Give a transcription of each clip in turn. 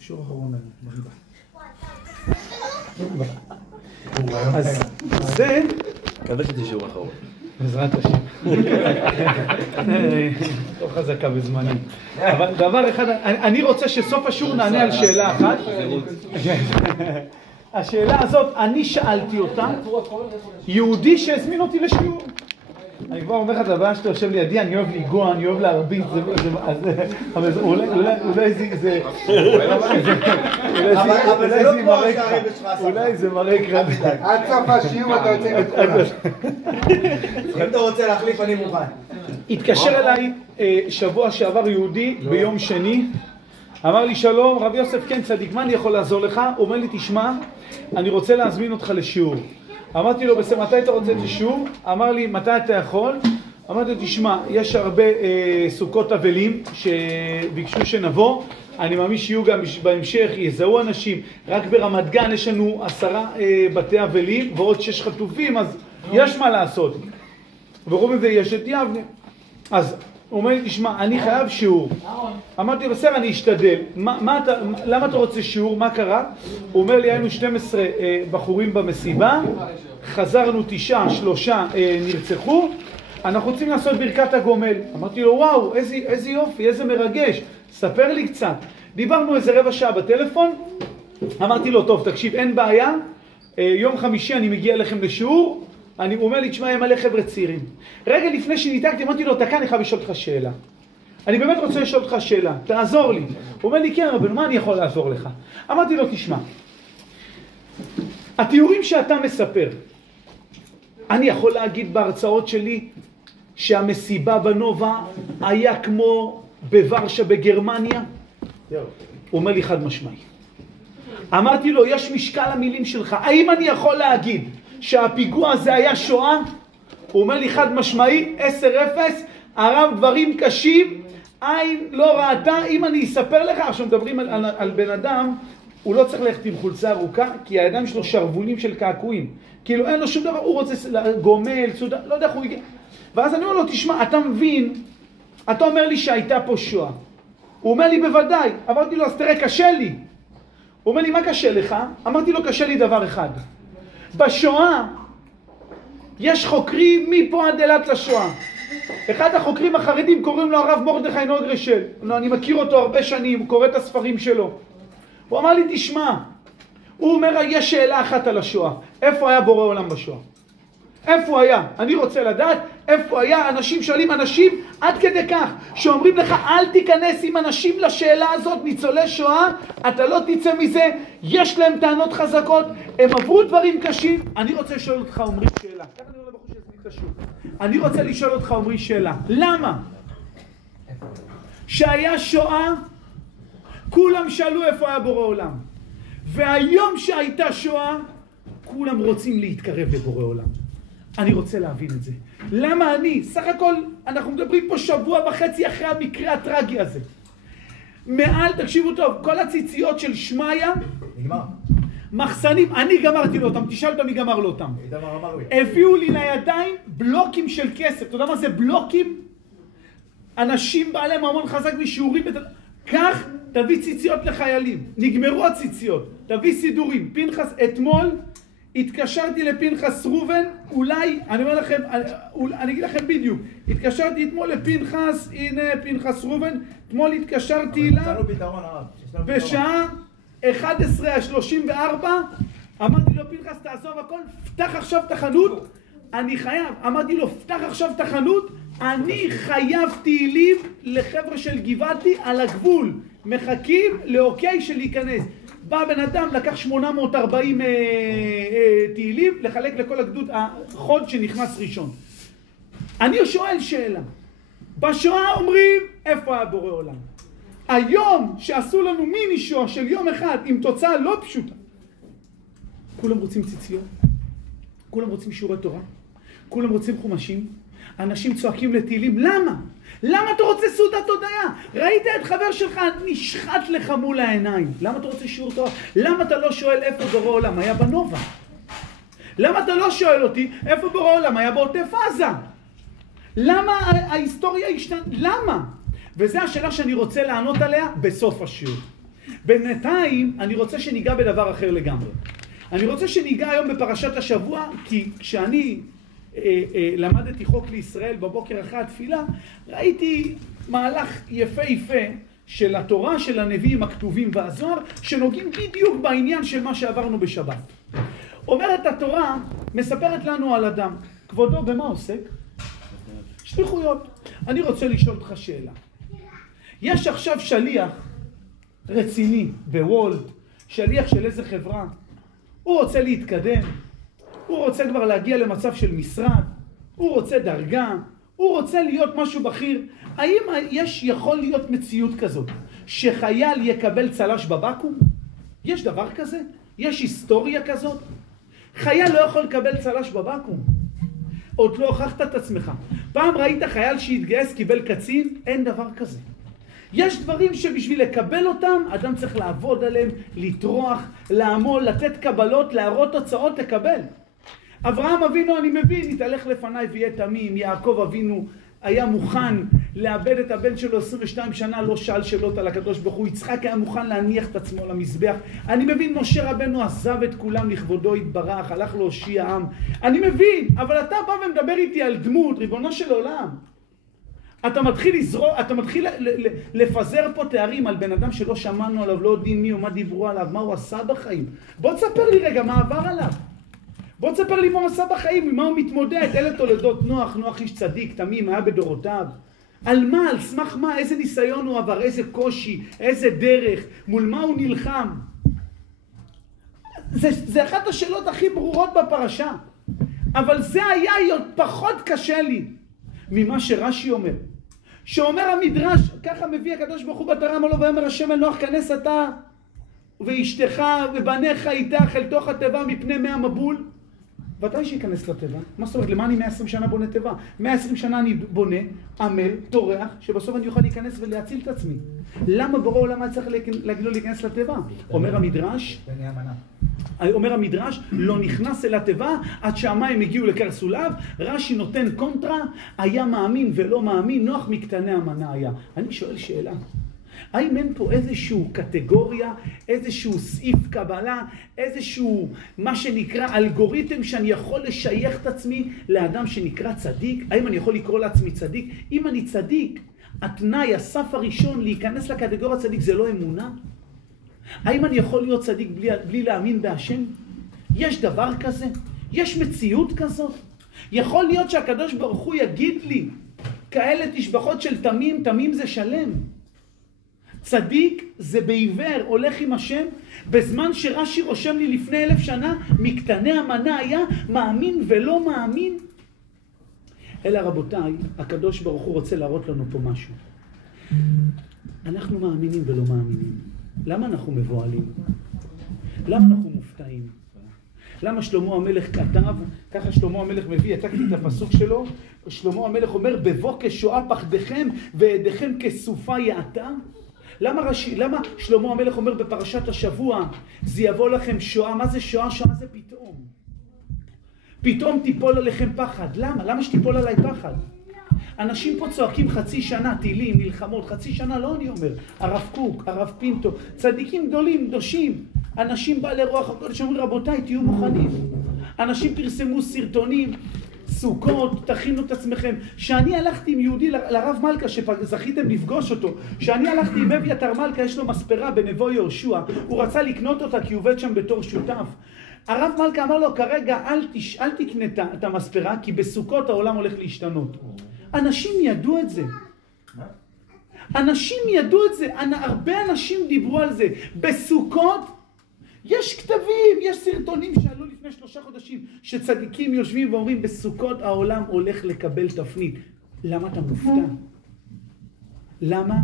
שיעור אחרון אז זה מקווה שזה שיעור אחרון. בעזרת השם. לא חזקה בזמנים. אבל דבר אחד, אני רוצה שסוף השיעור נענה על שאלה אחת. השאלה הזאת, אני שאלתי אותה, יהודי שהזמין אותי לשיעור. אני כבר אומר לך, הבעיה שאתה יושב לידי, אני אוהב לגוע, אני אוהב להרביץ, אבל אולי זה מראה קרבי. עד סוף השיעור אתה יוצא לכולם. אם אתה רוצה להחליף, אני מוכן. התקשר אליי שבוע שעבר יהודי ביום שני, אמר לי שלום, רבי יוסף, כן צדיק, מה אני יכול לעזור לך? הוא אומר לי, תשמע, אני רוצה להזמין אותך לשיעור. אמרתי לו, בסדר, מתי אתה רוצה את השיעור? אמר לי, מתי אתה יכול? אמרתי לו, תשמע, יש הרבה סוכות אבלים שביקשו שנבוא. אני מאמין שיהיו גם בהמשך, יזהו אנשים. רק ברמת גן יש לנו 10 בתי אבלים ועוד 6 חטופים, אז יש מה לעשות. ורוב זה יש את יבנה. אז הוא אומר לי, תשמע, אני חייב שיעור. אמרתי לו, בסדר, אני אשתדל. למה אתה רוצה שיעור? מה קרה? הוא אומר לי, היינו 12 בחורים במסיבה, חזרנו 9, 3 נרצחו, אנחנו רוצים לעשות ברכת הגומל. אמרתי לו, וואו, איזה יופי, איזה מרגש, ספר לי קצת. דיברנו איזה רבע שעה בטלפון, אמרתי לו, טוב, תקשיב, אין בעיה, יום חמישי אני מגיע לכם לשיעור, הוא אומר לי, תשמע, הם מלא חבר'ה צעירים. רגע לפני שניתקתי, אמרתי לו, תקע, אני חייב לשאול אותך שאלה. אני באמת רוצה לשאול אותך שאלה, תעזור לי. הוא אומר לי, כן, רבנו, מה אני יכול לעזור לך? אמרתי לו, תשמע, התיאורים שאתה מספר, אני יכול להגיד בהרצאות שלי שהמסיבה בנובה היה כמו בוורשה בגרמניה? הוא אומר לי, חד משמעי. אמרתי לו, יש משקל המילים שלך, האם אני יכול להגיד שהפיגוע הזה היה שואה? הוא אומר לי, חד משמעי, 10-0, הרב דברים קשים, עין לא ראתה. אם אני אספר לך, עכשיו מדברים על בן אדם, הוא לא צריך ללכת עם חולצה ארוכה, כי הידיים שלו שרבולים של קעקועים. כאילו אין לו שום דבר, הוא רוצה גומל, סודה, לא יודע איך הוא הגיע. ואז אני אומר לו, תשמע, אתה מבין, אתה אומר לי שהייתה פה שואה. הוא אומר לי, בוודאי. אמרתי לו, אז תראה, קשה לי. הוא אומר לי, מה קשה לך? אמרתי לו, קשה לי דבר אחד. בשואה יש חוקרים מפה עד אילת לשואה. אחד החוקרים החרדים קוראים לו הרב מרדכי נוגרשל. אני מכיר אותו הרבה שנים, הוא קורא את הספרים שלו. הוא אמר לי, תשמע, הוא אומר, יש שאלה אחת על השואה. איפה היה בורא עולם בשואה? איפה היה? אני רוצה לדעת איפה היה. אנשים שואלים, אנשים עד כדי כך שאומרים לך, אל תיכנס עם אנשים לשאלה הזאת, ניצולי שואה, אתה לא תצא מזה, יש להם טענות חזקות, הם עברו דברים קשים. אני רוצה לשאול אותך, עומרי, שאלה. ככה אני אומר לבחור שיזמין את השוק. אני רוצה לשאול אותך, עומרי, שאלה. למה? שהיה שואה, כולם שאלו איפה היה בורא עולם. והיום שהייתה שואה, כולם רוצים להתקרב לבורא עולם. אני רוצה להבין את זה. למה אני? סך הכל, אנחנו מדברים פה שבוע וחצי אחרי המקרה הטרגי הזה. מעל, תקשיבו טוב, כל הציציות של שמיה, נגמר. מחסנים, אני גמרתי לו אותם, תשאל אותם מי גמר לו אותם. הביאו לי לידיים בלוקים של כסף. אתה יודע מה זה בלוקים? אנשים בעלי ממון חזק משיעורים, כך תביא ציציות לחיילים. נגמרו הציציות, תביא סידורים. פנחס, אתמול התקשרתי לפנחס רובן, אולי, אני אומר לכם, אני אגיד לכם בדיוק, התקשרתי אתמול לפנחס, הנה פנחס רובן, אתמול התקשרתי אליו, בשעה 11:34, אמרתי לו, פנחס תעזוב הכל, פתח עכשיו את החנות, אני חייב, אמרתי לו, פתח עכשיו את החנות, אני חייב תהילים לחבר'ה של גבעתי על הגבול, מחכים לאוקיי של להיכנס. בא בן אדם, לקח 840 תהילים, לחלק לכל הגדוד החוד שנכנס ראשון. אני שואל שאלה. בשואה אומרים, איפה היה בורא עולם? היום שעשו לנו מיני שואה של יום אחד עם תוצאה לא פשוטה. כולם רוצים ציציות, כולם רוצים שיעורי תורה, כולם רוצים חומשים, אנשים צועקים לתהילים, למה? למה אתה רוצה סעודת הודיה? ראית את חבר שלך נשחט לך מול העיניים. למה אתה רוצה שיעור תורה? למה אתה לא שואל איפה בורא עולם? היה בנובה. למה אתה לא שואל אותי איפה בורא עולם? היה בעוטף עזה. למה ההיסטוריה השתנה? למה? וזו השאלה שאני רוצה לענות עליה בסוף השיעור. בינתיים אני רוצה שניגע בדבר אחר לגמרי. אני רוצה שניגע היום בפרשת השבוע, כי כשאני למדתי חוק לישראל בבוקר אחרי התפילה, ראיתי מהלך יפה של התורה, של הנביאים הכתובים והזוהר, שנוגעים בדיוק בעניין של מה שעברנו בשבת. אומרת התורה, מספרת לנו על אדם. כבודו במה עוסק? שליחויות. אני רוצה לשאול אותך שאלה. יש עכשיו שליח רציני בוולט, שליח של איזה חברה. הוא רוצה להתקדם, הוא רוצה כבר להגיע למצב של משרד, הוא רוצה דרגה, הוא רוצה להיות משהו בכיר. האם יכול להיות מציאות כזאת שחייל יקבל צל"ש בבקו"ם? יש דבר כזה? יש היסטוריה כזאת? חייל לא יכול לקבל צל"ש בבקו"ם. עוד לא הוכחת את עצמך. פעם ראית חייל שהתגייס, קיבל קצין? אין דבר כזה. יש דברים שבשביל לקבל אותם, אדם צריך לעבוד עליהם, לטרוח, לעמול, לתת קבלות, להראות תוצאות, לקבל. אברהם אבינו, אני מבין, יתהלך לפניי ויהיה תמים. יעקב אבינו היה מוכן לאבד את הבן שלו 22 שנה, לא שאל שאלות על הקדוש ברוך הוא. יצחק היה מוכן להניח את עצמו למזבח. אני מבין, משה רבנו עזב את כולם לכבודו יתברך, הלך להושיע עם. אני מבין, אבל אתה בא ומדבר איתי על דמות, ריבונו של עולם. אתה מתחיל אתה מתחיל לפזר פה תארים על בן אדם שלא שמענו עליו, לא יודעים מי או מה דיברו עליו, מה הוא עשה בחיים. בוא תספר לי רגע מה עבר עליו. בוא תספר לי מה הוא עשה בחיים, ממה הוא מתמודד. אלה תולדות נוח, נוח איש צדיק, תמים, היה בדורותיו. על מה, על סמך מה, איזה ניסיון הוא עבר, איזה קושי, איזה דרך, מול מה הוא נלחם. זה אחת השאלות הכי ברורות בפרשה. אבל זה היה פחות קשה לי ממה שרש"י אומר. שאומר המדרש, ככה מביא הקדוש ברוך הוא בתורה, אמר לו ויאמר השם אל נוח כנס אתה ואשתך ובניך איתך אל תוך התיבה מפני מי המבול. ודאי שיכנס לתיבה. מה זאת אומרת? למה אני 120 שנה בונה תיבה? 120 שנה אני בונה, עמל, טורח, שבסוף אני אוכל להיכנס ולהציל את עצמי. למה בורא עולם היה צריך להגיד לו להיכנס לתיבה? אומר המדרש, לא נכנס אל התיבה עד שהמים הגיעו לקרסוליו. רש"י נותן קונטרה, היה מאמין ולא מאמין, נוח מקטני המנה היה. אני שואל שאלה. האם אין פה איזשהו קטגוריה, איזשהו סעיף קבלה, איזשהו מה שנקרא אלגוריתם שאני יכול לשייך את עצמי לאדם שנקרא צדיק? האם אני יכול לקרוא לעצמי צדיק? אם אני צדיק, התנאי, הסף הראשון להיכנס לקטגוריה צדיק זה לא אמונה? האם אני יכול להיות צדיק בלי להאמין בהשם? יש דבר כזה? יש מציאות כזאת? יכול להיות שהקדוש ברוך הוא יגיד לי כאלה תשבחות של תמים, תמים זה שלם. צדיק זה בעיוור, הולך עם השם, בזמן שרש"י רושם לי לפני 1000 שנה, מקטני המנה היה מאמין ולא מאמין. אלא רבותיי, הקדוש ברוך הוא רוצה להראות לנו פה משהו. אנחנו מאמינים ולא מאמינים. למה אנחנו מבועלים? למה אנחנו מופתעים? למה שלמה המלך כתב, ככה שלמה המלך מביא, העתקתי את הפסוק שלו, שלמה המלך אומר, בבוקש שואה פחדכם ועדיכם כסופה יעתה? למה שלמה המלך אומר בפרשת השבוע, זה יבוא לכם שואה? מה זה שואה? שואה זה פתאום. פתאום תיפול עליכם פחד. למה? למה שתיפול עליי פחד? אנשים פה צועקים חצי שנה, טילים, מלחמות, חצי שנה לא אני אומר. הרב קוק, הרב פינטו, צדיקים גדולים, קדושים. אנשים בעלי רוח הקודש אומרים, רבותיי, תהיו מוכנים. אנשים פרסמו סרטונים, סוכות, תכינו את עצמכם. שאני הלכתי עם יהודי לרב מלכה, שזכיתם לפגוש אותו, שאני הלכתי עם אביתר מלכה, יש לו מספרה בנבו יהושע, הוא רצה לקנות אותה כי הוא עובד שם בתור שותף. הרב מלכה אמר לו, כרגע אל תקנה את המספרה, כי בסוכות העולם הולך להשתנות. אנשים ידעו את זה. אנשים ידעו את זה. הרבה אנשים דיברו על זה. בסוכות יש כתבים, יש סרטונים שעלו לפני 3 חודשים, שצדיקים יושבים ואומרים, בסוכות העולם הולך לקבל תפנית. למה אתה מופתע? למה?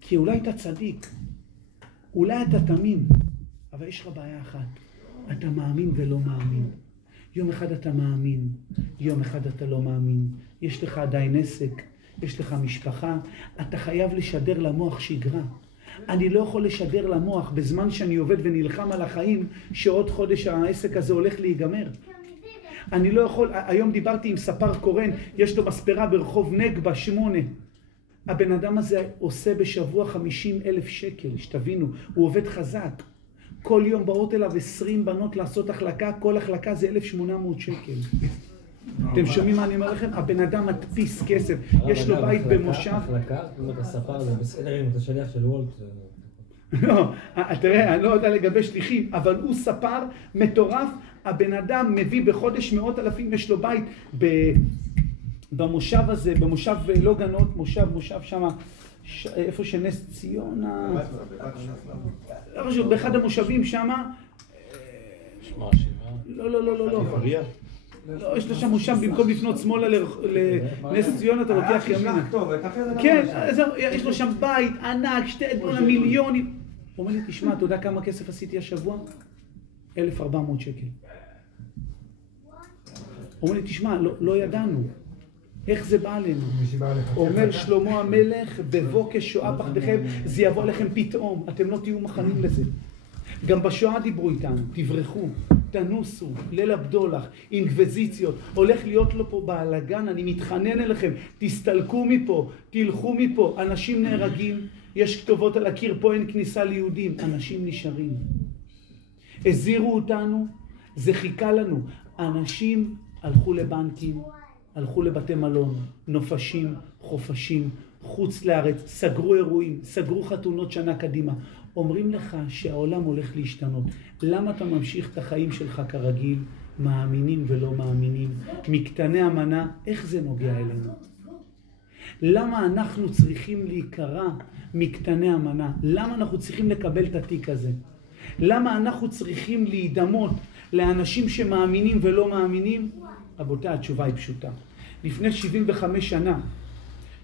כי אולי אתה צדיק, אולי אתה תמים, אבל יש לך בעיה אחת. אתה מאמין ולא מאמין. יום אחד אתה מאמין, יום אחד אתה לא מאמין. יש לך עדיין עסק, יש לך משפחה, אתה חייב לשדר למוח שגרה. אני לא יכול לשדר למוח בזמן שאני עובד ונלחם על החיים, שעוד חודש העסק הזה הולך להיגמר. אני לא יכול, היום דיברתי עם ספר קורן, יש לו מספרה ברחוב נגבה 8. הבן אדם הזה עושה בשבוע 50,000 שקל, שתבינו, הוא עובד חזק. כל יום באות אליו 20 בנות לעשות החלקה, כל החלקה זה 1,800 שקל. אתם שומעים מה אני אומר לכם? הבן אדם מדפיס כסף, יש לו בית במושב. החלקה, זאת אומרת, הספר זה בסדר אם אתה שליח של וולט. לא, תראה, אני לא יודע לגבי שליחים, אבל הוא ספר מטורף, הבן אדם מביא בחודש 100,000, יש לו בית במושב הזה, במושב לא גנות, מושב שם, איפה שנס ציונה, באחד המושבים שם, לא, יש לו שם מושב, במקום לפנות שמאלה לנס ציונה, אתה לוקח ימינה. כן, יש לו שם בית ענק, 2 דונם, מיליונים. הוא אומר לי, תשמע, אתה יודע כמה כסף עשיתי השבוע? 1,400 שקל. הוא אומר לי, תשמע, לא ידענו. איך זה בא עלינו? אומר שלמה המלך, בבוקש שואה פחדכם, זה יבוא עליכם פתאום, אתם לא תהיו מוכנים לזה. גם בשואה דיברו איתנו, תברחו, תנוסו, ליל הבדולח, אינקוויזיציות, הולך להיות לו פה בהלגן, אני מתחנן אליכם, תסתלקו מפה, תלכו מפה, אנשים נהרגים, יש כתובות על הקיר, פה אין כניסה ליהודים, אנשים נשארים. הזהירו אותנו, זה חיכה לנו, אנשים הלכו לבנקים, הלכו לבתי מלון, נופשים, חופשים, חוץ לארץ, סגרו אירועים, סגרו חתונות שנה קדימה. אומרים לך שהעולם הולך להשתנות. למה אתה ממשיך את החיים שלך כרגיל, מאמינים ולא מאמינים, מקטני המנה, איך זה נוגע אלינו? למה אנחנו צריכים להיקרא מקטני המנה? למה אנחנו צריכים לקבל את התיק הזה? למה אנחנו צריכים להידמות לאנשים שמאמינים ולא מאמינים? רבותיי, התשובה היא פשוטה. לפני 75 שנה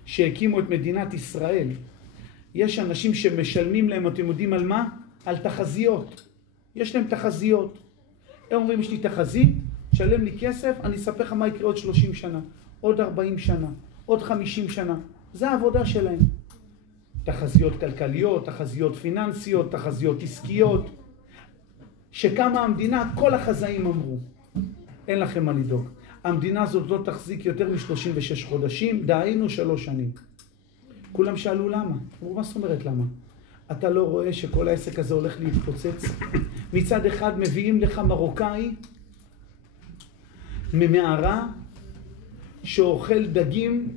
שהקימו את מדינת ישראל, יש אנשים שמשלמים להם, אתם יודעים על מה? על תחזיות. יש להם תחזיות. הם אומרים, יש לי תחזית, שלם לי כסף, אני אספר לך מה יקרה עוד 30 שנה, עוד 40 שנה, עוד 50 שנה. זה העבודה שלהם. תחזיות כלכליות, תחזיות פיננסיות, תחזיות עסקיות. שקמה המדינה, כל החזאים אמרו, אין לכם מה לדאוג. המדינה הזאת לא תחזיק יותר מ-36 חודשים, דהיינו 3 שנים. כולם שאלו למה. אמרו, מה זאת אומרת למה? אתה לא רואה שכל העסק הזה הולך להתפוצץ? מצד אחד מביאים לך מרוקאי ממערה שאוכל דגים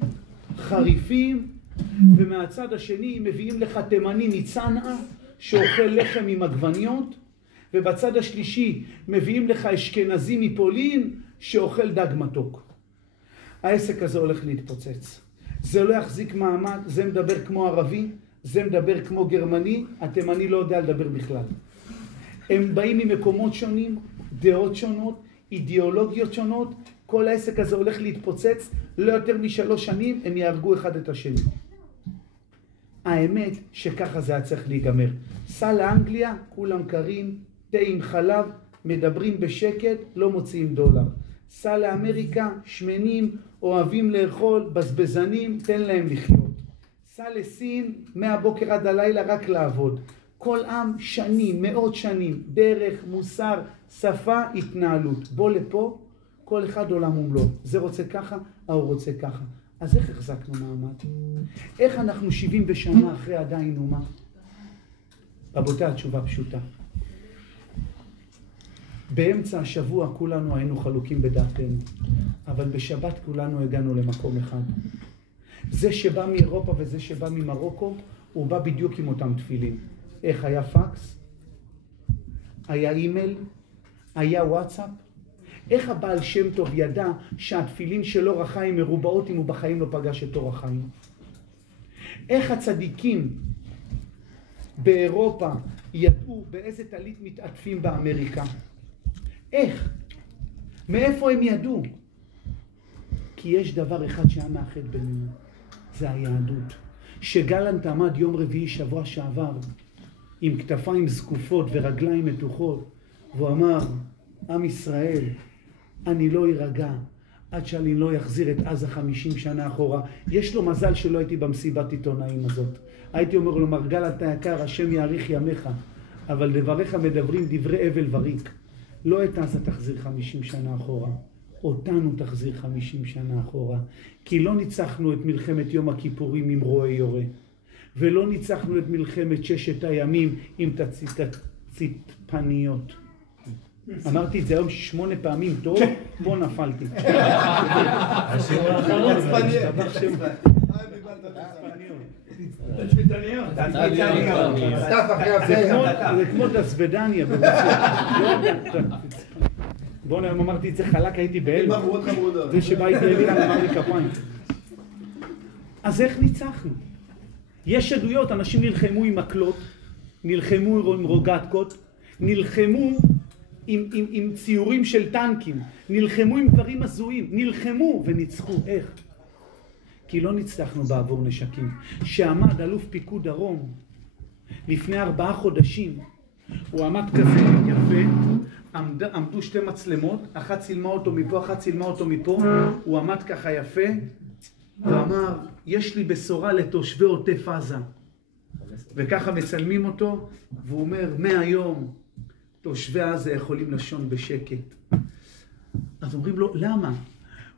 חריפים, ומהצד השני מביאים לך תימני מצנעה שאוכל לחם עם עגבניות, ובצד השלישי מביאים לך אשכנזי מפולין שאוכל דג מתוק. העסק הזה הולך להתפוצץ. זה לא יחזיק מעמד, זה מדבר כמו ערבי, זה מדבר כמו גרמני, התימני לא יודע לדבר בכלל. הם באים ממקומות שונים, דעות שונות, אידיאולוגיות שונות, כל העסק הזה הולך להתפוצץ, לא יותר מ3 שנים הם יהרגו אחד את השני. האמת שככה זה היה צריך להיגמר. סע לאנגליה, כולם קרים, תה עם חלב, מדברים בשקט, לא מוציאים דולר. סע לאמריקה, שמנים, אוהבים לאכול, בזבזנים, תן להם לחיות. סע לסין, מהבוקר עד הלילה רק לעבוד. כל עם שנים, 100 שנים, דרך, מוסר, שפה, התנהלות. בוא לפה, כל אחד עולם ומלואו. זה רוצה ככה, ההוא רוצה ככה. אז איך החזקנו מעמד? איך אנחנו 70 שנה אחרי עדיין אומה? רבותיי, התשובה פשוטה. באמצע השבוע כולנו היינו חלוקים בדעתנו, אבל בשבת כולנו הגענו למקום אחד. זה שבא מאירופה וזה שבא ממרוקו, הוא בא בדיוק עם אותם תפילים. איך היה פקס? היה אימייל? היה וואטסאפ? איך הבעל שם טוב ידע שהתפילין של אור החיים מרובעות אם הוא בחיים לא פגש את אור החיים? איך הצדיקים באירופה ידעו באיזה טלית מתעטפים באמריקה? איך? מאיפה הם ידעו? כי יש דבר אחד שהיה מאחד בינינו, זה היהדות. שגלנט עמד יום רביעי שבוע שעבר עם כתפיים זקופות ורגליים מתוחות, והוא אמר, עם ישראל, אני לא יירגע עד שאני לא יחזיר את עזה 50 שנה אחורה. יש לו מזל שלא הייתי במסיבת עיתונאים הזאת. הייתי אומר לו, מר גלנט היקר, השם יאריך ימיך, אבל דבריך מדברים דברי אבל וריק. לא את עזה תחזיר 50 שנה אחורה. אותנו תחזיר 50 שנה אחורה. כי לא ניצחנו את מלחמת יום הכיפורים עם רועה יורה. ולא ניצחנו את מלחמת 6 הימים עם ציפניות. אמרתי את זה היום 8 פעמים, טוב, פה נפלתי. השיעור האחרון. זה כמו דסוודניה ברוסיה. בואו אמרתי את זה חלק, הייתי בהלם. זה שבא איתי אלירן אמר לי כפיים. אז איך ניצחנו? יש עדויות, אנשים נלחמו עם מקלות, נלחמו עם רוגטקות, נלחמו עם ציורים של טנקים, נלחמו עם דברים הזויים, נלחמו וניצחו. איך? כי לא נצטרכנו בעבור נשקים. שעמד אלוף פיקוד דרום לפני 4 חודשים, הוא עמד כזה יפה, עמדו 2 מצלמות, אחת צילמה אותו מפה, אחת צילמה אותו מפה, הוא עמד ככה יפה ואמר, יש לי בשורה לתושבי עוטף עזה. וככה מצלמים אותו, והוא אומר, מהיום תושבי עזה יכולים לישון בשקט. אז אומרים לו, למה?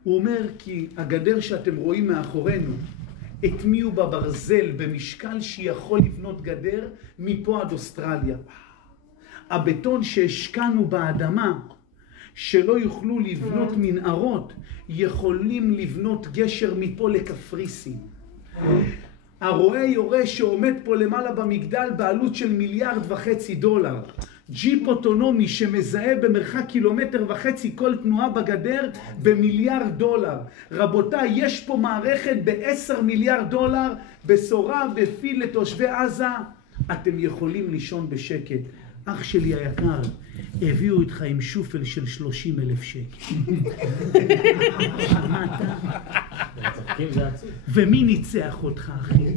הוא אומר, כי הגדר שאתם רואים מאחורינו, הטמיעו בברזל במשקל שיכול לבנות גדר מפה עד אוסטרליה. הבטון שהשקענו באדמה, שלא יוכלו לבנות מנהרות, יכולים לבנות גשר מפה לקפריסין. הרועה יורה שעומד פה למעלה במגדל בעלות של $1.5 מיליארד. ג'יפ אוטונומי שמזהה במרחק 1.5 קילומטר כל תנועה בגדר $1 מיליארד. רבותיי, יש פה מערכת $10 מיליארד, בשורה ופיל לתושבי עזה. אתם יכולים לישון בשקט. אח שלי היקר, הביאו איתך עם שופל של 30,000 שקל. שמעת? ומי ניצח אותך, אחי?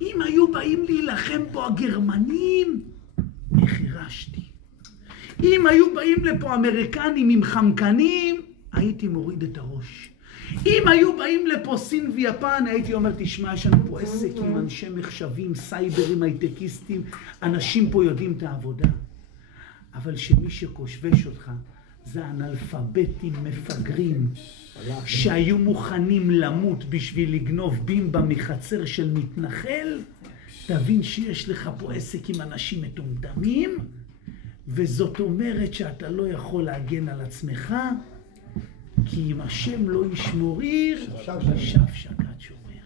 אם היו באים להילחם פה הגרמנים, איך הרשתי? אם היו באים לפה אמריקנים עם חמקנים, הייתי מוריד את הראש. אם היו באים לפה סין ויפן, הייתי אומר, תשמע, יש לנו פה עסק עם אנשי מחשבים, סייברים, הייטקיסטים, אנשים פה יודעים את העבודה. אבל שמי שכושבש אותך, זה אנאלפביתים מפגרים, שהיו מוכנים למות בשביל לגנוב בימבה מחצר של מתנחל. תבין שיש לך פה עסק עם אנשים מטומטמים, וזאת אומרת שאתה לא יכול להגן על עצמך, כי אם השם לא ישמור עיר, שב שקד שומר.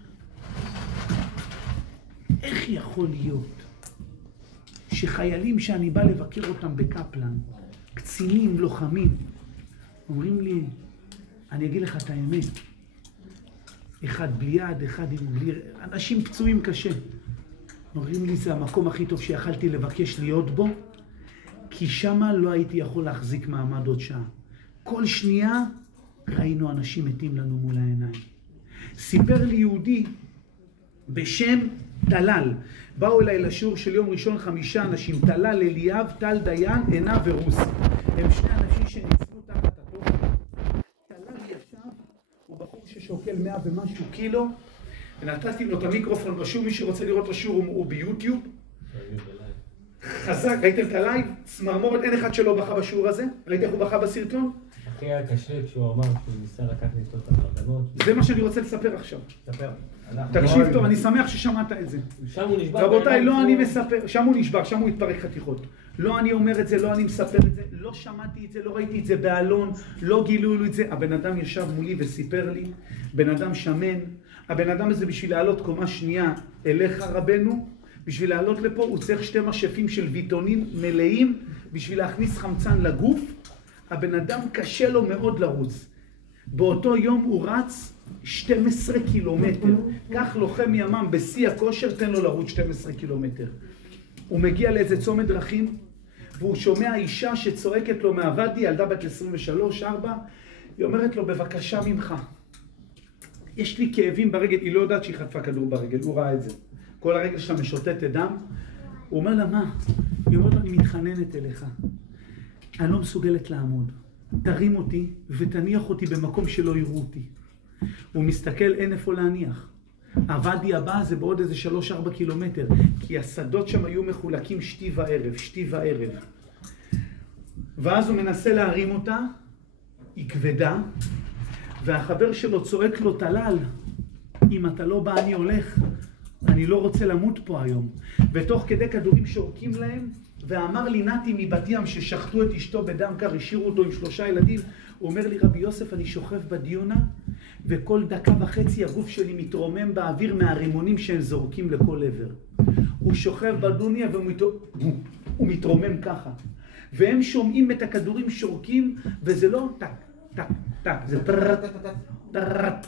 איך יכול להיות שחיילים שאני בא לבקר אותם בקפלן, קצינים, לוחמים, אומרים לי, אני אגיד לך את האמת, אחד בלי יד, אחד בלי... אנשים פצועים קשה. אומרים לי, זה המקום הכי טוב שיכלתי לבקש להיות בו, כי שמה לא הייתי יכול להחזיק מעמד עוד שעה. כל שנייה ראינו אנשים מתים לנו מול העיניים. סיפר לי יהודי בשם טלל. באו אליי לשיעור של יום ראשון 5 אנשים, טלל, אליאב, טל דיין, עינה ורוס. הם 2 אנשים שניצלו תחת התורה. טלל ישב, הוא בחור ששוקל 100 ומשהו קילו, ונתתי לו את המיקרופון בשיעור, מי שרוצה לראות השיעור הוא ביוטיוב. חזק, ראיתם את הלייב? צמרמורת, אין אחד שלא בכה בשיעור הזה? ראיתי איך הוא בכה בסרטון? הכי היה קשה כשהוא אמר שהוא ניסה לקחת איתו את המרדנות. זה מה שאני רוצה לספר עכשיו. ספר. תקשיב טוב, אני שמח ששמעת את זה. שם הוא נשבר. רבותיי, לא אני מספר, שם הוא נשבר, שם הוא התפרק חתיכות. לא אני אומר את זה, לא אני מספר את זה, לא שמעתי את זה, לא ראיתי את זה באלון, לא גילו לו את זה. הבן אדם ישב מולי וסיפר לי, בן אדם שמן, הבן אדם הזה בשביל לעלות קומה שנייה אליך רבנו, בשביל לעלות לפה הוא צריך 2 משאפים של ויטונים מלאים בשביל להכניס חמצן לגוף. הבן אדם קשה לו מאוד לרוץ. באותו יום הוא רץ 12 קילומטר. כך לוחם ימ"מ בשיא הכושר, תן לו לרוץ 12 קילומטר. הוא מגיע לאיזה צומת דרכים, והוא שומע אישה שצועקת לו מהוואדי, ילדה בת 23-4, היא אומרת לו, בבקשה ממך, יש לי כאבים ברגל, היא לא יודעת שהיא חטפה כדור ברגל, הוא ראה את זה. כל הרגל שלה משוטטת דם. הוא אומר לה, מה? היא אומרת לו, אני מתחננת אליך. אני לא מסוגלת לעמוד. תרים אותי ותניח אותי במקום שלא יראו אותי. הוא מסתכל, אין איפה להניח. הוואדי הבא זה בעוד איזה 3-4 קילומטר, כי השדות שם היו מחולקים שתי וערב. ואז הוא מנסה להרים אותה, היא כבדה, והחבר שלו צועק לו, טלל, אם אתה לא בא אני הולך, אני לא רוצה למות פה היום. ותוך כדי כדורים שורקים להם, ואמר לי נתי מבת ים ששחטו את אשתו בדם קר, השאירו אותו עם 3 ילדים, הוא אומר לי, רבי יוסף, אני שוכב בדיונה, וכל דקה וחצי הגוף שלי מתרומם באוויר מהרימונים שהם זורקים לכל עבר. הוא שוכב בדוניה והוא מתרומם ככה. והם שומעים את הכדורים שורקים, וזה לא טק, טק, טק, זה טרט, טרט,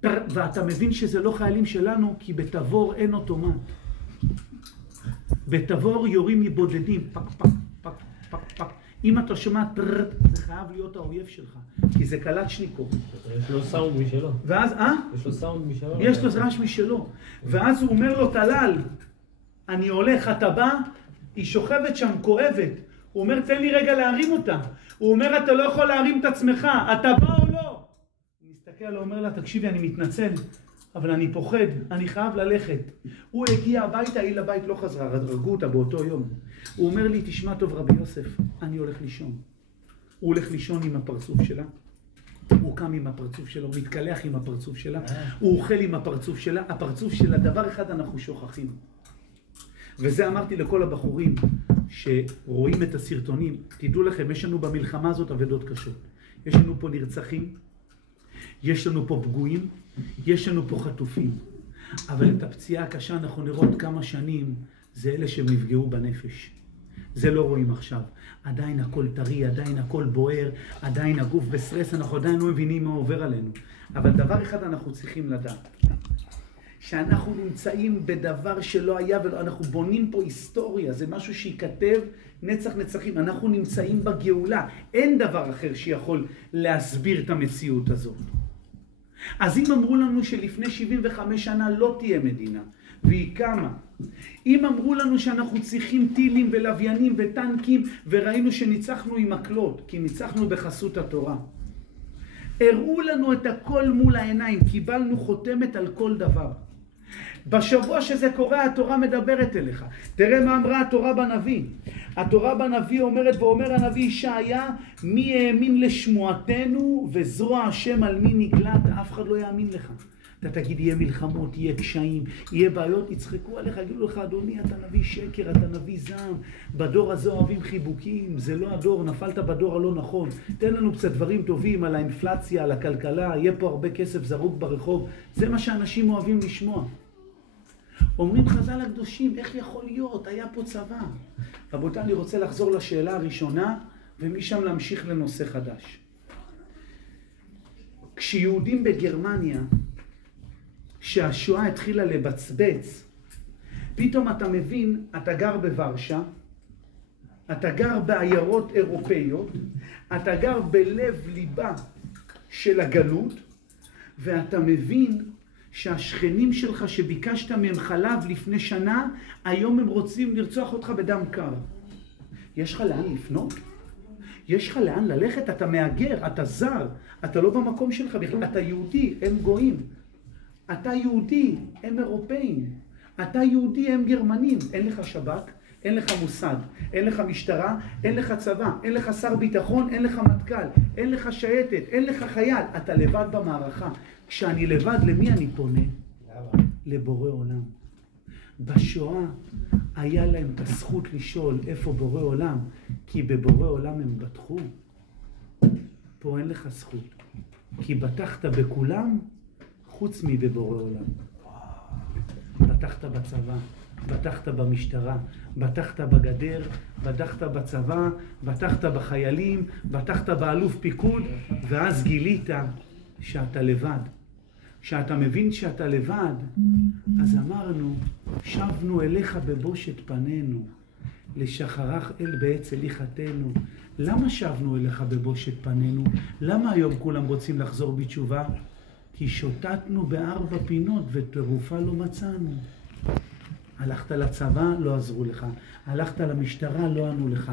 טרט, ואתה מבין שזה לא חיילים שלנו, כי בתבור אין אוטומט. בתבור יורים מבודדים, פק, פק, פק, פק, פק. אם אתה שומע טרט, זה חייב להיות האויב שלך, כי זה קלצ'ניקוב. יש לו סאונד משלו. ואז, יש לו סאונד משלו. יש לו רעש משלו. ואז הוא אומר לו, טלל, אני הולך, אתה בא? היא שוכבת שם, כואבת. הוא אומר, תן לי רגע להרים אותה. הוא אומר, אתה לא יכול להרים את עצמך, אתה בא או לא? הוא מסתכל, הוא אומר לה, תקשיבי, אני מתנצל, אבל אני פוחד, אני חייב ללכת. הוא הגיע הביתה, היא לבית לא חזרה, הרגו אותה באותו יום. הוא אומר לי, תשמע טוב רבי יוסף, אני הולך לישון. הוא הולך לישון עם הפרצוף שלה, הוא קם עם הפרצוף שלה, הוא מתקלח עם הפרצוף שלה, הוא אוכל עם הפרצוף שלה, הפרצוף שלה, דבר אחד אנחנו שוכחים. וזה אמרתי לכל הבחורים שרואים את הסרטונים, תדעו לכם, יש לנו במלחמה הזאת עבודות קשות. יש לנו פה נרצחים, יש לנו פה פגועים, יש לנו פה חטופים. אבל את הפציעה הקשה אנחנו נראה עוד כמה שנים, זה אלה שהם נפגעו בנפש. זה לא רואים עכשיו. עדיין הכל טרי, עדיין הכל בוער, עדיין הגוף בסטרס, אנחנו עדיין לא מבינים מה עובר עלינו. אבל דבר אחד אנחנו צריכים לדעת. שאנחנו נמצאים בדבר שלא היה ואנחנו בונים פה היסטוריה, זה משהו שיכתב נצח נצחים, אנחנו נמצאים בגאולה, אין דבר אחר שיכול להסביר את המציאות הזאת. אז אם אמרו לנו שלפני 75 שנה לא תהיה מדינה, והיא קמה, אם אמרו לנו שאנחנו צריכים טילים ולוויינים וטנקים, וראינו שניצחנו עם מקלות, כי ניצחנו בחסות התורה, הראו לנו את הכל מול העיניים, קיבלנו חותמת על כל דבר. בשבוע שזה קורה, התורה מדברת אליך. תראה מה אמרה התורה בנביא. התורה בנביא אומרת, ואומר הנביא ישעיה, מי האמין לשמועתנו וזרוע השם על מי נגלת, אף אחד לא יאמין לך. אתה תגיד, יהיה מלחמות, יהיה קשיים, יהיה בעיות, יצחקו עליך, יגידו לך, אדוני, אתה נביא שקר, אתה נביא זעם, בדור הזה אוהבים חיבוקים, זה לא הדור, נפלת בדור הלא נכון. תן לנו קצת דברים טובים על האינפלציה, על הכלכלה, יהיה פה הרבה כסף זרוק ברחוב. זה מה שאנשים אוהבים לשמוע. אומרים חז"ל הקדושים, איך יכול להיות? היה פה צבא. רבותיי, אני רוצה לחזור לשאלה הראשונה, ומשם להמשיך לנושא חדש. כשיהודים בגרמניה, שהשואה התחילה לבצבץ, פתאום אתה מבין, אתה גר בוורשה, אתה גר בעיירות אירופאיות, אתה גר בלב ליבה של הגלות, ואתה מבין שהשכנים שלך שביקשת מהם חלב לפני שנה, היום הם רוצים לרצוח אותך בדם קר. יש לך לאן לפנות? יש לך לאן ללכת? אתה מאגר, אתה זר, אתה לא במקום שלך בכלל, אתה יהודי, הם גויים. אתה יהודי, הם אירופאים. אתה יהודי, הם גרמנים. אין לך שב"כ, אין לך מוסד, אין לך משטרה, אין לך צבא, אין לך שר ביטחון, אין לך מטכ"ל, אין לך שייטת, אין לך חייל. אתה לבד במערכה. כשאני לבד, למי אני פונה? לבורא עולם. בשואה היה להם את הזכות לשאול איפה בורא עולם, כי בבורא עולם הם בטחו. פה אין לך זכות, כי בטחת בכולם חוץ מבבורא עולם. בטחת בצבא, בטחת במשטרה, בטחת בגדר, בטחת בצבא, בטחת בחיילים, בטחת באלוף פיקוד, ואז גילית שאתה לבד. כשאתה מבין שאתה לבד, אז אמרנו, שבנו אליך בבושת פנינו, לשחרך אל בעץ הליכתנו. למה שבנו אליך בבושת פנינו? למה היום כולם רוצים לחזור בתשובה? כי שוטטנו בארבע פינות ותרופה לא מצאנו. הלכת לצבא, לא עזרו לך. הלכת למשטרה, לא ענו לך.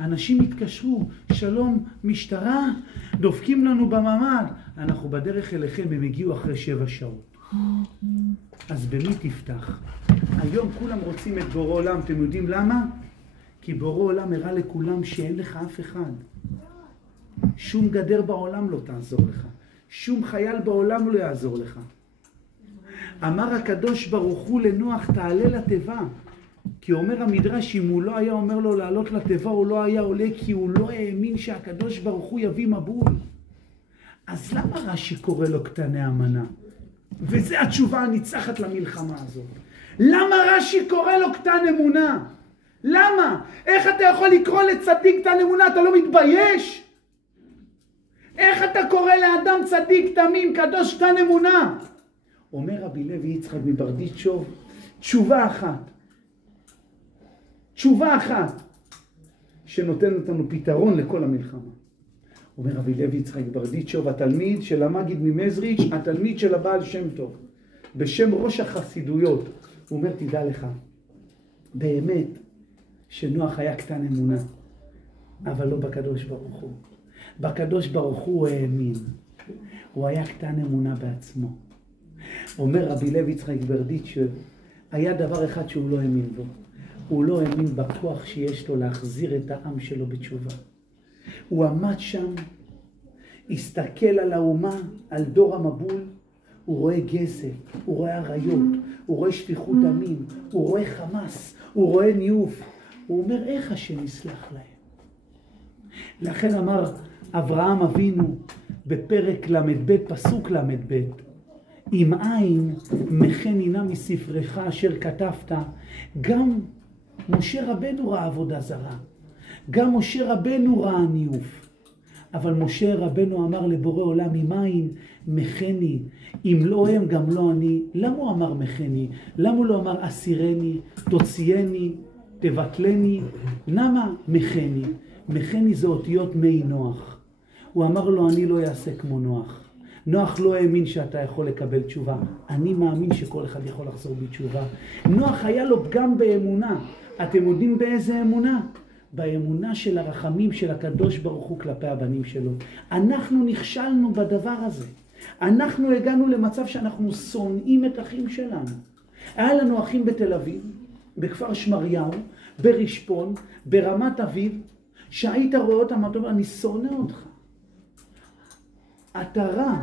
אנשים התקשרו, שלום משטרה, דופקים לנו בממ"ד. אנחנו בדרך אליכם, הם הגיעו אחרי 7 שעות. אז במי תפתח? היום כולם רוצים את בורא עולם, אתם יודעים למה? כי בורא עולם הראה לכולם שאין לך אף אחד. שום גדר בעולם לא תעזור לך. שום חייל בעולם לא יעזור לך. אמר הקדוש ברוך הוא לנוח, תעלה לתיבה. כי אומר המדרש, אם הוא לא היה אומר לו לעלות לתיבה, הוא לא היה עולה, כי הוא לא האמין שהקדוש ברוך הוא יביא מבול. אז למה רש"י קורא לו קטני המנה? וזו התשובה הניצחת למלחמה הזאת. למה רש"י קורא לו קטן אמונה? למה? איך אתה יכול לקרוא לצדיק קטן אמונה? אתה לא מתבייש? איך אתה קורא לאדם צדיק תמים קדוש קטן אמונה? אומר רבי לוי יצחק מברדיצ'וב, תשובה אחת שנותנת לנו פתרון לכל המלחמה. אומר רבי לוי יצחק ברדיצ'וב, התלמיד של המגיד ממזריץ', התלמיד של הבעל שם טוב, בשם ראש החסידויות. הוא אומר, תדע לך, באמת שנוח היה קטן אמונה, אבל לא בקדוש ברוך הוא. בקדוש ברוך הוא האמין. הוא היה קטן אמונה בעצמו. אומר רבי לוי יצחק ברדיצ'וב, היה דבר אחד שהוא לא האמין בו. הוא לא האמין בכוח שיש לו להחזיר את העם שלו בתשובה. הוא עמד שם, הסתכל על האומה, על דור המבול, הוא רואה גזל, הוא רואה עריות, הוא רואה שפיכות דמים, הוא רואה חמאס, הוא רואה ניוף. הוא אומר, איך השם יסלח להם? לכן אמר אברהם אבינו בפרק למד פסוק למד, אם אין מכן הנה מספרך אשר כתבת. גם משה רבנו ראה עבודה זרה, גם משה רבנו ראה ניוף, אבל משה רבנו אמר לבורא עולם, אם אין מכני, אם לא הם גם לא אני. למה הוא אמר מכני? למה הוא לא אמר אסירני, תוציאני, תבטלני? למה מכני? מכני זה אותיות מי נוח. הוא אמר לו, אני לא אעשה כמו נוח. נוח לא האמין שאתה יכול לקבל תשובה. אני מאמין שכל אחד יכול לחזור בתשובה. נוח היה לו פגם באמונה. אתם יודעים באיזה אמונה? באמונה של הרחמים של הקדוש ברוך הוא כלפי הבנים שלו. אנחנו נכשלנו בדבר הזה. אנחנו הגענו למצב שאנחנו שונאים את אחים שלנו. היה לנו אחים בתל אביב, בכפר שמריהו, ברשפון, ברמת אביב, שהיית רואה אותם, אתה אומר, אני שונא אותך. אתה רע,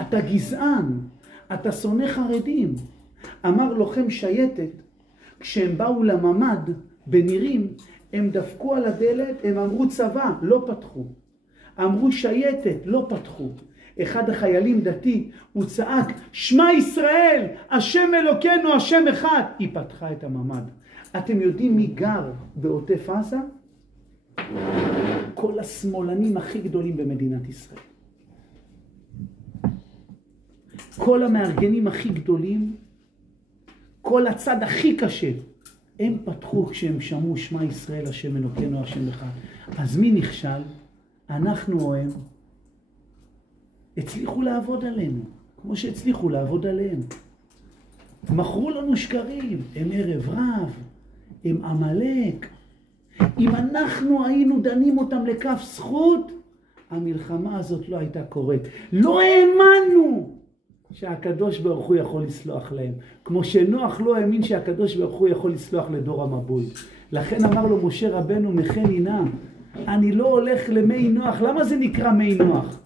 אתה גזען, אתה שונא חרדים. אמר לוחם שייטת, כשהם באו לממד בנירים, הם דפקו על הדלת, הם אמרו צבא, לא פתחו. אמרו שייטת, לא פתחו. אחד החיילים דתי, הוא צעק, שמע ישראל, השם אלוקינו, השם אחד. היא פתחה את הממד. אתם יודעים מי גר בעוטף עזה? כל השמאלנים הכי גדולים במדינת ישראל. כל המארגנים הכי גדולים, כל הצד הכי קשה, הם פתחו כשהם שמעו שמע ישראל, השם אלוקינו, השם אחד. אז מי נכשל? אנחנו או הם? הצליחו לעבוד עלינו, כמו שהצליחו לעבוד עליהם. מכרו לנו שקרים, הם ערב רב, הם עמלק. אם אנחנו היינו דנים אותם לכף זכות, המלחמה הזאת לא הייתה קורית. לא האמנו שהקדוש ברוך הוא יכול לסלוח להם. כמו שנוח לא האמין שהקדוש ברוך הוא יכול לסלוח לדור המבול. לכן אמר לו משה רבנו, מכן הנה, אני לא הולך למי נוח. למה זה נקרא מי נוח?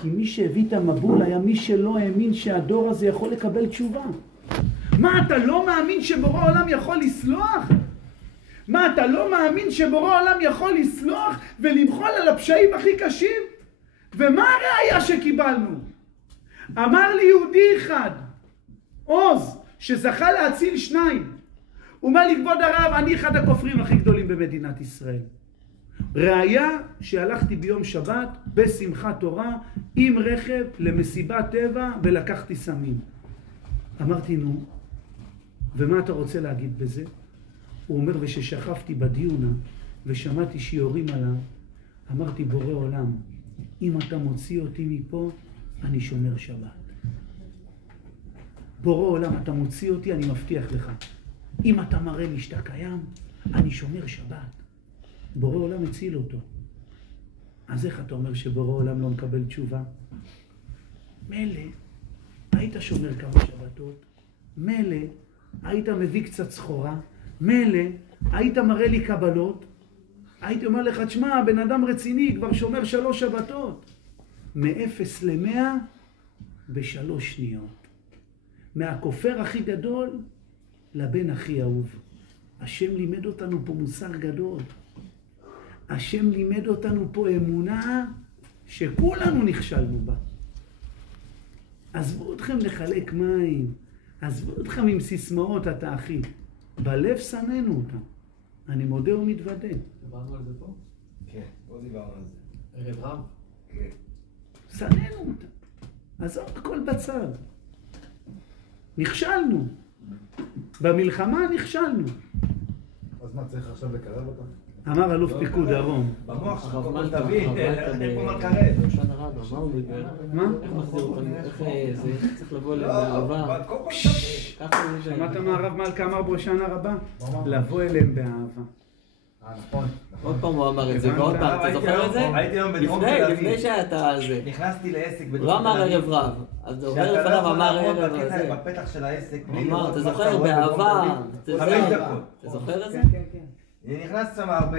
כי מי שהביא את המבול היה מי שלא האמין שהדור הזה יכול לקבל תשובה. מה, אתה לא מאמין שבורא עולם יכול לסלוח? מה, אתה לא מאמין שבורא עולם יכול לסלוח ולמחול על הפשעים הכי קשים? ומה הראיה שקיבלנו? אמר לי יהודי אחד, עוז, שזכה להציל שניים. הוא אומר לי, כבוד הרב, אני אחד הכופרים הכי גדולים במדינת ישראל. ראיה שהלכתי ביום שבת בשמחת תורה עם רכב למסיבת טבע ולקחתי סמים. אמרתי, נו, ומה אתה רוצה להגיד בזה? הוא אומר, וששכבתי בדיונה ושמעתי שיורים עליו, אמרתי, בורא עולם, אם אתה מוציא אותי מפה, אני שומר שבת. בורא עולם, אתה מוציא אותי, אני מבטיח לך. אם אתה מראה לי שאתה קיים, אני שומר שבת. בורא עולם הציל אותו. אז איך אתה אומר שבורא עולם לא מקבל תשובה? מלא, היית שומר כמה שבתות, מלא, היית מביא קצת סחורה, מלא, היית מראה לי קבלות, הייתי אומר לך, תשמע, בן אדם רציני, כבר שומר 3 שבתות. מ-0 ל-100 ב3 שניות. מהכופר הכי גדול לבן הכי אהוב. השם לימד אותנו פה מוסר גדול. השם לימד אותנו פה אמונה שכולנו נכשלנו בה. עזבו אתכם לחלק מים, עזבו אתכם עם סיסמאות אתה אחי. בלב שנאנו אותם. אני מודה ומתוודה. דיברנו על זה פה? כן, לא דיברנו על זה. ערב רב? כן. שנאנו אותם. עזוב הכל בצד. נכשלנו. במלחמה נכשלנו. אז מה, צריך עכשיו לקרב אותם? אמר אלוף פיקוד דרום. במוח שלך, הרב כל מלכה, תבין, הרב מלכה אין פה מה לקרב. בשנה רבה, מה הוא בגלל? מה? איך מחזיר אותם? איך זה? צריך לבוא לא, לאהבה. אבל קודם כל תבין. ככה הוא שמעת מה הרב מלכה אמר בהושענא רבה? מה אמר? לבוא אליהם באהבה. נכון. עוד פעם הוא אמר את זה, הבנת? ועוד פעם, אתה זוכר את זה? הייתי היום בדרום תל אביב. לפני שאתה על זה. נכנסתי לעסק בדרום תל אביב. הוא לא אמר ערב רב. אז הוא ערב שאתה לא רב יכול אמר לעמוד ערב בקטע הזה. בפתח של העסק. הוא בלי אמר, לראות אתה מה זוכר, רואה בדרום באהבה. תל אביב. 5 דקות. אתה זוכר את זה? כן, כן. אני נכנס שם הרבה.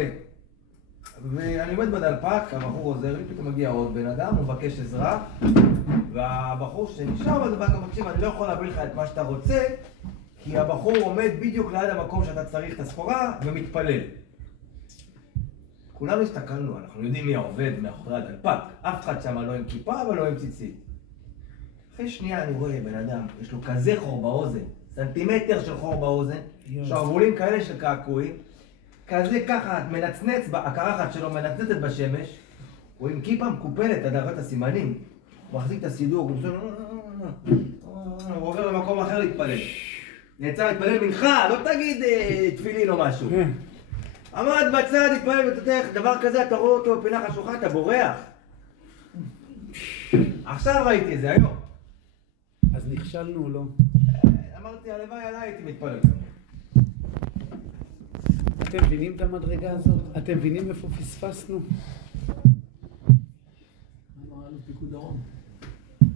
ואני עומד בדלפק, הבחור עוזר לי, פתאום מגיע עוד בן אדם, הוא מבקש עזרה. והבחור שנשאר בדלפק, הוא מקשיב, אני לא יכול להביא לך את מה שאתה רוצה, כי הבחור עומד בדיוק ליד המקום שאתה צריך את הסחורה ומתפלל. כולנו הסתכלנו, אנחנו יודעים מי העובד מאחורי הדלפק. אף אחד שם לא עם כיפה ולא עם ציצית. אחרי שנייה אני רואה בן אדם, יש לו כזה חור באוזן, סנטימטר של חור באוזן, שרוולים כאלה של קעקועים, כזה ככה, מנצנץ, הקרחת שלו מנצנצת בשמש, הוא עם כיפה מקופלת, אתה רואה את הסימנים, הוא מחזיק את הסידור, הוא עובר למקום אחר להתפלל. נעצר להתפלל מנחה, לא תגיד תפילין או משהו. עמד בצד, התפלל ותתך, דבר כזה, אתה רואה אותו בפינה חשוכה, אתה בורח. עכשיו ראיתי את זה, היום. אז נכשלנו או לא? אמרתי, הלוואי עליי הייתי מתפלל. אתם מבינים את המדרגה הזאת? אתם מבינים איפה פספסנו? אמר אלוף פיקוד דרום.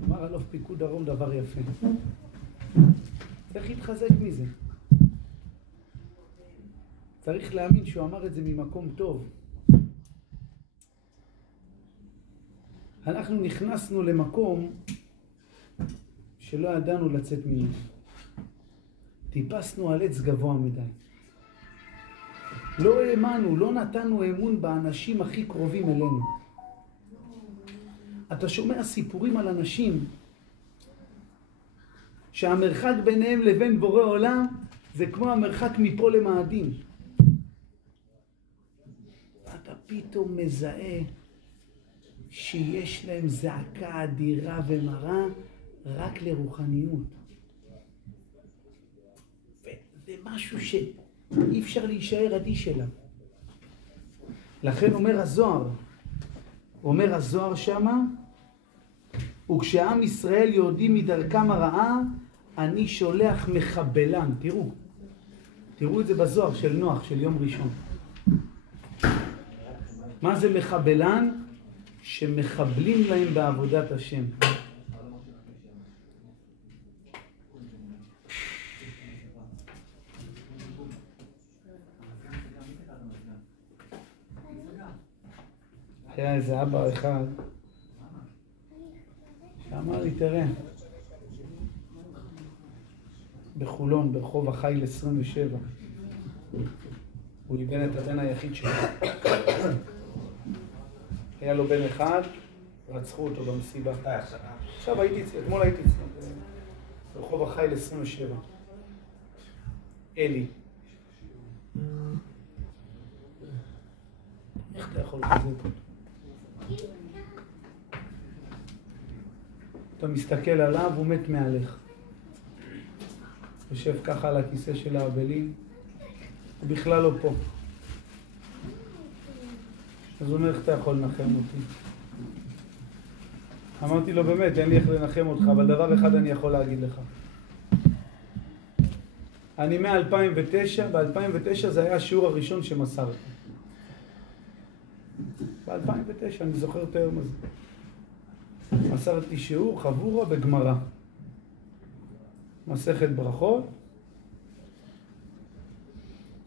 אמר אלוף פיקוד דרום דבר יפה. צריך להתחזק מזה. צריך להאמין שהוא אמר את זה ממקום טוב. אנחנו נכנסנו למקום שלא ידענו לצאת ממנו. טיפסנו על עץ גבוה מדי. לא האמנו, לא נתנו אמון באנשים הכי קרובים אלינו. אתה שומע סיפורים על אנשים שהמרחק ביניהם לבין בורא עולם זה כמו המרחק מפה למאדים. אתה פתאום מזהה שיש להם זעקה אדירה ומרה רק לרוחניות. וזה משהו שאי אפשר להישאר אדיש אליו. לכן אומר הזוהר שמה, וכשעם ישראל יודעים מדרכם הרעה, אני שולח מחבלן. תראו את זה בזוהר של נוח, של יום ראשון. מה זה מחבלן? שמחבלים להם בעבודת השם. היה איזה אבא אחד שאמר לי, תראה, בחולון, ברחוב החיל 27, הוא איבן את הבן היחיד שלו. היה לו בן אחד, רצחו אותו במסיבה. עכשיו אתמול הייתי אצלו, ברחוב החיל 27. אלי. איך אתה יכול לחזק אותו? אתה מסתכל עליו, הוא מת מעליך. יושב ככה על הכיסא של האבלים, הוא בכלל לא פה. אז הוא אומר, איך אתה יכול לנחם אותי? אמרתי לו, באמת, אין לי איך לנחם אותך, אבל דבר אחד אני יכול להגיד לך. אני מ-2009, ב-2009 זה היה השיעור הראשון שמסרתי. ב-2009, אני זוכר את היום הזה. מסרתי שיעור חבורה בגמרא. מסכת ברכות.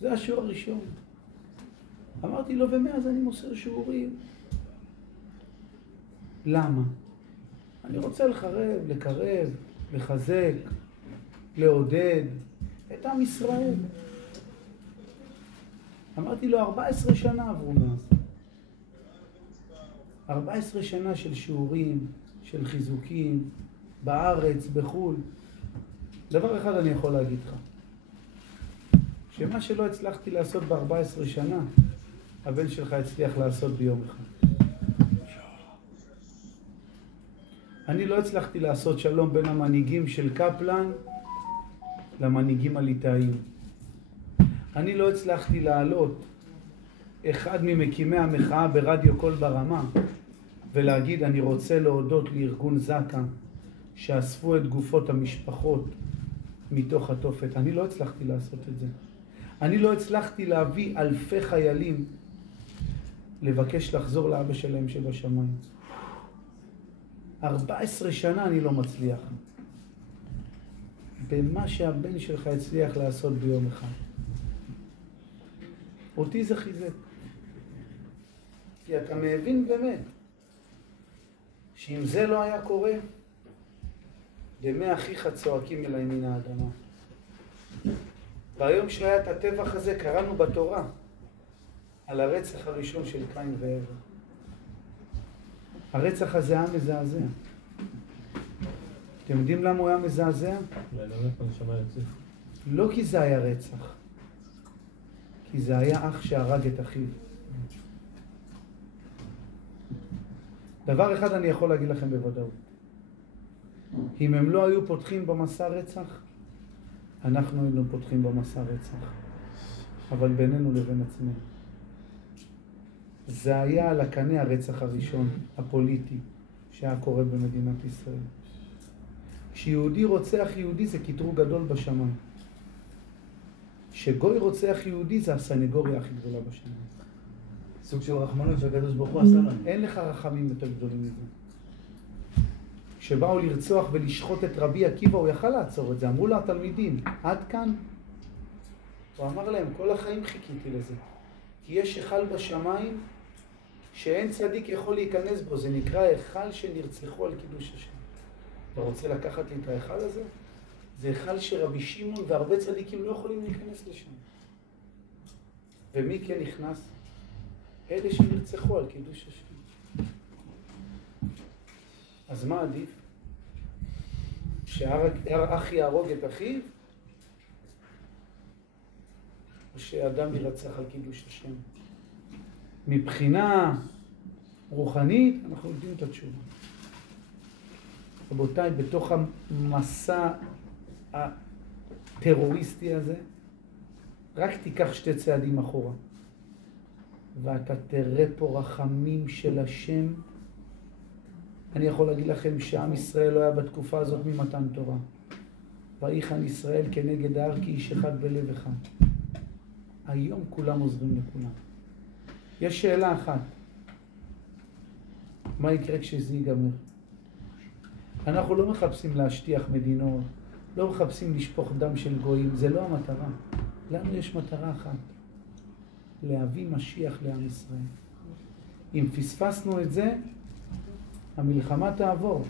זה השיעור הראשון. אמרתי לו, ומאז אני מוסר שיעורים. למה? אני רוצה לקרב, לחזק, לעודד את עם ישראל. אמרתי לו, 14 שנה עברו מאז. 14 שנה של שיעורים, של חיזוקים, בארץ, בחול. דבר אחד אני יכול להגיד לך, שמה שלא הצלחתי לעשות ב-14 שנה, הבן שלך הצליח לעשות ביום אחד. אני לא הצלחתי לעשות שלום בין המנהיגים של קפלן למנהיגים הליטאיים. אני לא הצלחתי לעלות אחד ממקימי המחאה ברדיו קול ברמה ולהגיד, אני רוצה להודות לארגון זק"א שאספו את גופות המשפחות מתוך התופת. אני לא הצלחתי לעשות את זה. אני לא הצלחתי להביא אלפי חיילים לבקש לחזור לאבא שלהם שבשמיים. 14 שנה אני לא מצליח. במה שהבן שלך הצליח לעשות ביום אחד. אותי זה חיזק. כי אתה מבין באמת שאם זה לא היה קורה, דמי אחיך צועקים אליי מן האדמה. והיום שהיה את הטבח הזה, קראנו בתורה על הרצח הראשון של קין והבל. הרצח הזה היה מזעזע. אתם יודעים למה הוא היה מזעזע? לא כי זה היה רצח, כי זה היה אח שהרג את אחיו. דבר אחד אני יכול להגיד לכם בוודאות. אם הם לא היו פותחים במסע רצח, אנחנו היינו פותחים במסע רצח. אבל בינינו לבין עצמנו. זה היה על הקנה הרצח הראשון, הפוליטי, שהיה קורה במדינת ישראל. כשיהודי רוצח יהודי זה קטרוג גדול בשמיים. כשגוי רוצח יהודי זה הסנגוריה הכי גדולה בשמיים. סוג של רחמנות שהקדוש ברוך הוא עשה לנו. אין לך רחמים יותר גדולים מזה. כשבאו לרצוח ולשחוט את רבי עקיבא, הוא יכל לעצור את זה. אמרו לו התלמידים, עד כאן? הוא אמר להם, כל החיים חיכיתי לזה. כי יש היכל בשמיים שאין צדיק יכול להיכנס בו. זה נקרא היכל שנרצחו על קידוש השם. אתה רוצה לקחת לי את ההיכל הזה? זה היכל שרבי שמעון והרבה צדיקים לא יכולים להיכנס לשם. ומי כן נכנס? אלה שנרצחו על קידוש השם. אז מה עדיף? שאח יהרוג את אחיו? או שאדם ירצח על קידוש השם? מבחינה רוחנית אנחנו יודעים את התשובה. רבותיי, בתוך המסע הטרוריסטי הזה, רק תיקח 2 צעדים אחורה. ואתה תראה פה רחמים של השם. אני יכול להגיד לכם שעם ישראל לא היה בתקופה הזאת ממתן תורה. ויחן ישראל כנגד ההר כי איש אחד בלב אחד. היום כולם עוזרים לכולם. יש שאלה אחת. מה יקרה כשזה ייגמר? אנחנו לא מחפשים להשטיח מדינות, לא מחפשים לשפוך דם של גויים, זה לא המטרה. לנו יש מטרה אחת. להביא משיח לעם ישראל. אם פספסנו את זה, המלחמה תעבור.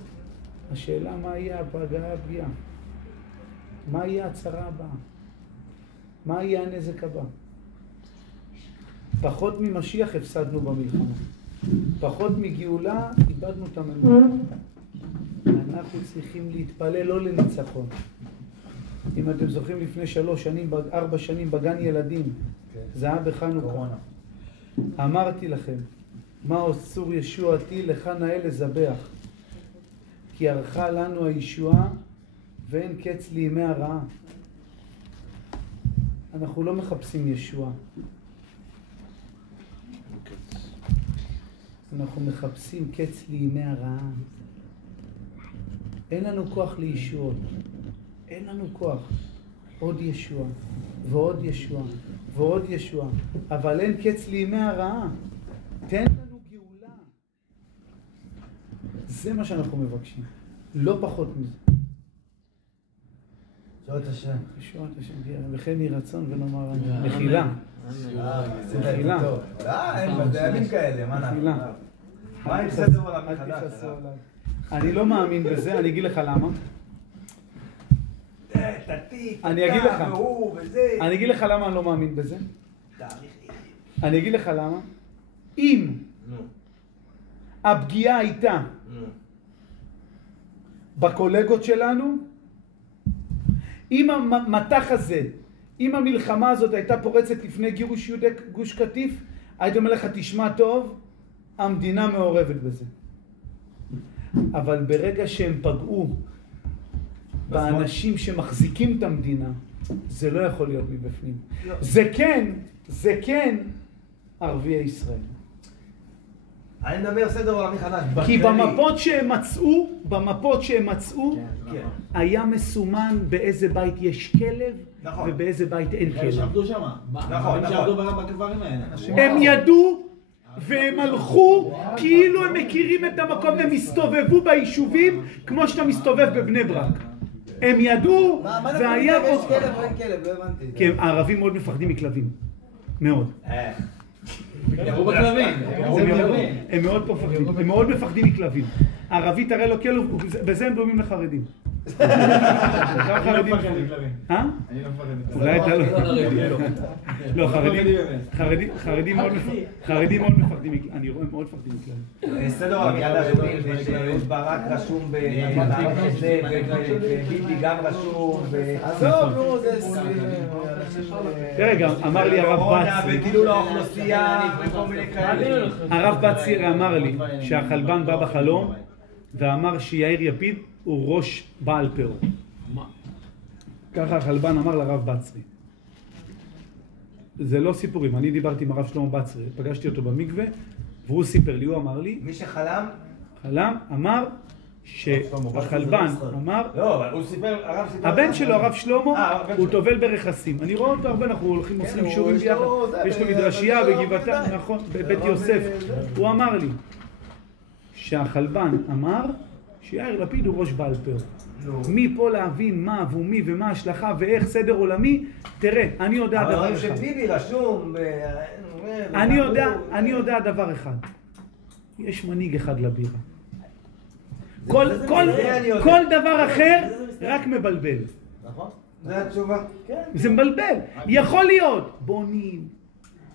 השאלה מה יהיה הפגיעה? מה יהיה הצרה הבאה? מה יהיה הנזק הבא? פחות ממשיח הפסדנו במלחמה. פחות מגאולה איבדנו את הממונה. אנחנו צריכים להתפלל לא לניצחון. אם אתם זוכרים לפני 4 שנים בגן ילדים, זה היה בחנוכה. אמרתי לכם, מה אסור ישועתי לך נאה לזבח? כי ערכה לנו הישועה ואין קץ לימי הרעה. אנחנו לא מחפשים ישועה. אנחנו מחפשים קץ לימי הרעה. אין לנו כוח לישועות. אין לנו כוח. עוד ישועה, ועוד ישועה, ועוד ישועה. אבל אין קץ לימי הרעה. תן לנו גאולה. זה מה שאנחנו מבקשים. לא פחות מזה. ישועת השם. ישועת השם. וכן יהי רצון ונאמר אמן. מחילה. מחילה. אין בימים כאלה, מה מחילה. נעשה? מה עם סדר עולמי חדש? אני לא מאמין בזה, אני אגיד לך למה. אני אגיד לך. אני אגיד לך למה אני לא מאמין בזה. אני אגיד לך למה. אם הפגיעה הייתה בקולגות שלנו, אם המתח הזה, אם המלחמה הזאת הייתה פורצת לפני גירוש יהודי גוש קטיף, הייתי אומר לך, תשמע טוב, המדינה מעורבת בזה. אבל ברגע שהם פגעו באנשים שמחזיקים את המדינה, זה לא יכול להיות מבפנים. זה כן ערביי ישראל. אני מדבר סדר עולמי חדש. כי במפות שהם מצאו, היה מסומן באיזה בית יש כלב ובאיזה בית אין כלב. שעבדו שם. נכון. שעבדו בכברים האלה. הם ידעו והם הלכו כאילו הם מכירים את המקום, הם הסתובבו ביישובים כמו שאתה מסתובב בבני ברק. הם ידעו והיה פה... יש כלב או אין כלב, לא הבנתי. כי הערבים מאוד מפחדים מכלבים. מאוד. ירו בכלבים. הם מאוד מפחדים מכלבים. הערבי תראה לו כלב, בזה הם דומים לחרדים. אני לא מפחד מכלבים. אה? אני לא מפחד מכלבים. אולי אתה לא. לא, חרדים מאוד מפחדים מכלבים. אני רואה, הם מאוד מפחדים מכלבים. סדר עולמי חדש, שאהוד ברק רשום זה, וביבי גם רשום, עזוב, נו, זה... תראה, גם אמר לי הרב בצרי, ודילול האוכלוסייה, וכל מיני כאלה. הרב בצרי אמר לי שהחלבן בא בחלום ואמר שיאיר יפיד הוא ראש בעל פאור. ככה החלבן אמר לרב בצרי. זה לא סיפורים, אני דיברתי עם הרב שלמה בצרי, פגשתי אותו במקווה והוא סיפר לי, הוא אמר לי, מי שחלם? אמר שהחלבן אמר, לא, אבל הוא סיפר, הרב סיפר... הבן שלו, הרב שלמה, הוא טובל ברכסים. אני רואה אותו הרבה, אנחנו הולכים עושים שיעורים ביחד. יש לו מדרשייה בגבעתיים, נכון, בבית יוסף. הוא אמר לי שהחלבן אמר שיאיר לפיד הוא ראש בעל פאור. מפה להבין מה ומי ומה ההשלכה ואיך סדר עולמי, תראה, אני יודע דבר אחד. אבל שביבי רשום... אני יודע דבר אחד. יש מנהיג אחד לבירה. כל דבר אחר רק מבלבל. נכון? זה התשובה. זה מבלבל. יכול להיות בונים,